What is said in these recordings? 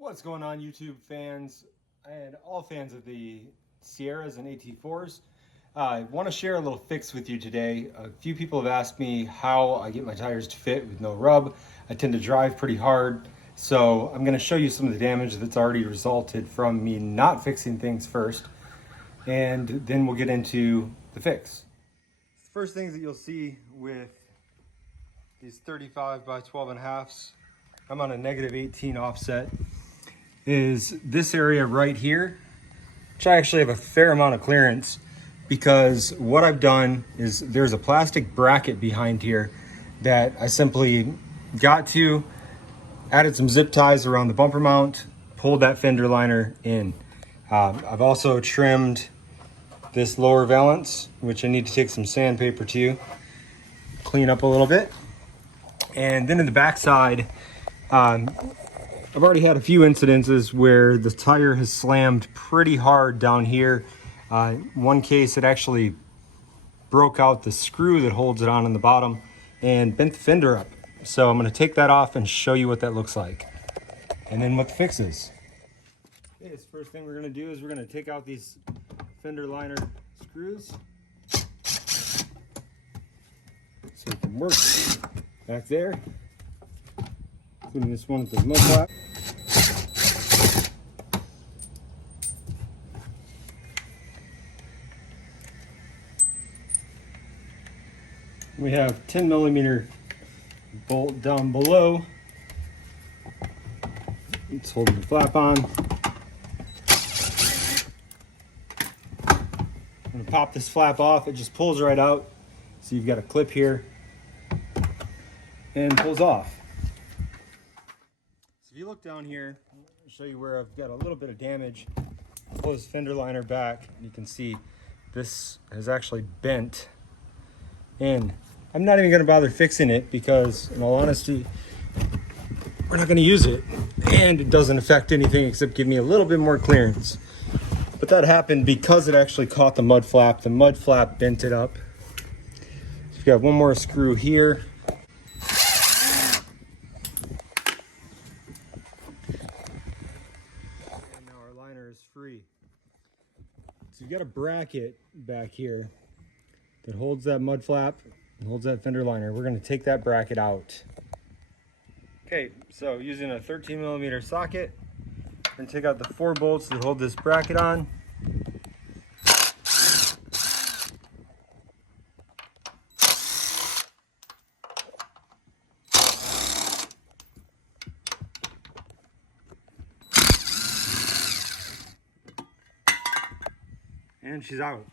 What's going on, YouTube fans and all fans of the Sierras and AT4s? I want to share a little fix with you today. A few people have asked me how I get my tires to fit with no rub. I tend to drive pretty hard, so I'm going to show you some of the damage that's already resulted from me not fixing things first, and then we'll get into the fix. The first things that you'll see with these 35 by 12.5s, I'm on a -18 offset, is this area right here, which I actually have a fair amount of clearance, because what I've done is there's a plastic bracket behind here that I simply got to, added some zip ties around the bumper mount, pulled that fender liner in. I've also trimmed this lower valance, which I need to take some sandpaper to clean up a little bit. And then in the backside, I've already had a few incidences where the tire has slammed pretty hard down here. One case, it actually broke out the screw that holds it on in the bottom and bent the fender up. So I'm going to take that off and show you what that looks like, and then what the fix is. Okay, this first thing we're going to do is we're going to take out these fender liner screws so it can work back there, including this one with the mudflap. We have 10mm bolt down below. It's holding the flap on. I'm going to pop this flap off. It just pulls right out. So you've got a clip here and pulls off. So if you look down here, I'll show you where I've got a little bit of damage. Pull this fender liner back, and you can see this has actually bent in. I'm not even going to bother fixing it because, in all honesty, we're not going to use it, and it doesn't affect anything except give me a little bit more clearance. But that happened because it actually caught the mud flap. The mud flap bent it up. So we've got one more screw here. And now our liner is free. So you've got a bracket back here that holds that mud flap and holds that fender liner. We're going to take that bracket out. Okay, so using a 13mm socket, we're going to take out the 4 bolts that hold this bracket on. And she's out.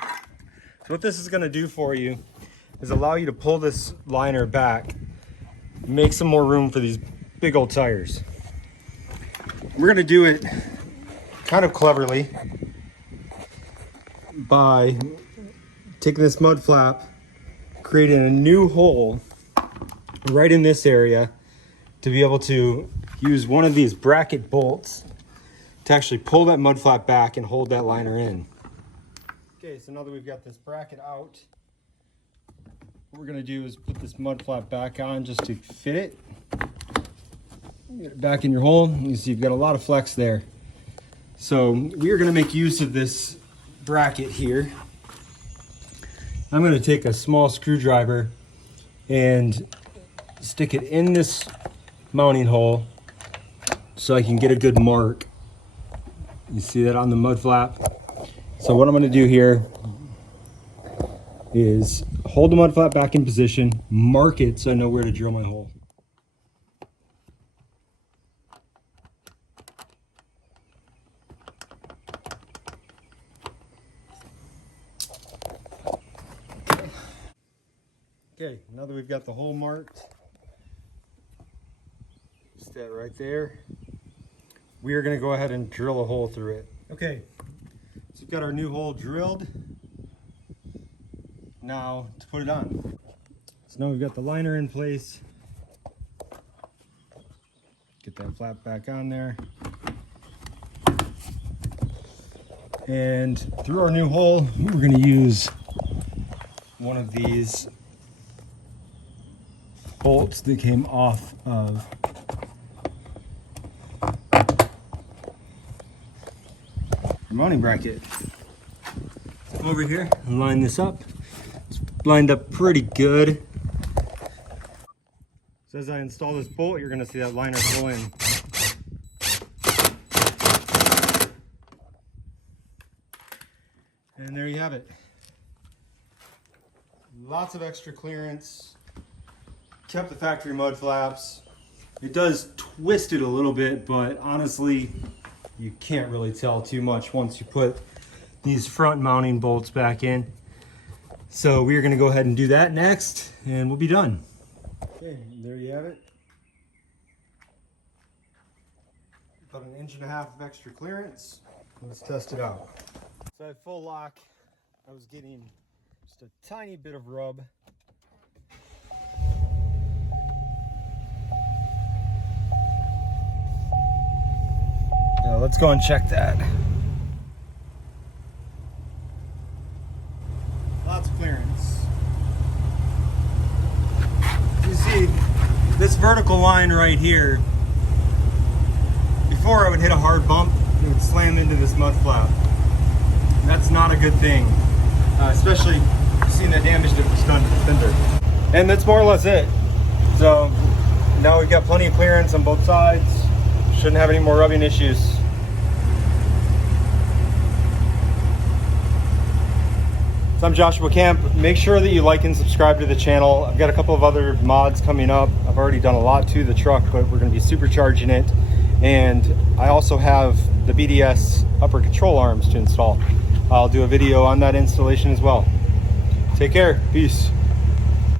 So what this is going to do for you is allow you to pull this liner back, make some more room for these big old tires. We're going to do it kind of cleverly by taking this mud flap, creating a new hole right in this area to be able to use one of these bracket bolts to actually pull that mud flap back and hold that liner in. Okay, so now that we've got this bracket out, what we're going to do is put this mud flap back on just to fit it. Get it back in your hole. You see you've got a lot of flex there. So we are going to make use of this bracket here. I'm going to take a small screwdriver and stick it in this mounting hole so I can get a good mark. You see that on the mud flap? So what I'm going to do here is hold the mud flap back in position, mark it so I know where to drill my hole. Okay, now that we've got the hole marked, just that right there, we are going to go ahead and drill a hole through it. Okay, so we've got our new hole drilled. Now to put it on. So now we've got the liner in place. Get that flap back on there. And through our new hole, we're going to use one of these bolts that came off of mounting bracket. Come over here and line this up. It's lined up pretty good. So as I install this bolt, you're going to see that liner pull in. And there you have it. Lots of extra clearance. Kept the factory mud flaps. It does twist it a little bit, but honestly, you can't really tell too much once you put these front mounting bolts back in. So we're going to go ahead and do that next, and we'll be done. Okay, there you have it. About 1.5 inches of extra clearance. Let's test it out. So at full lock, I was getting just a tiny bit of rub. Now let's go and check that. Lots of clearance. You see this vertical line right here. Before I would hit a hard bump, it would slam into this mud flap. That's not a good thing, especially seeing the damage that was done to the Fender. And that's more or less it. So now we've got plenty of clearance on both sides. Shouldn't have any more rubbing issues. So I'm Joshua Camp. Make sure that you like and subscribe to the channel. I've got a couple of other mods coming up. I've already done a lot to the truck, but we're going to be supercharging it. And I also have the BDS upper control arms to install. I'll do a video on that installation as well. Take care. Peace.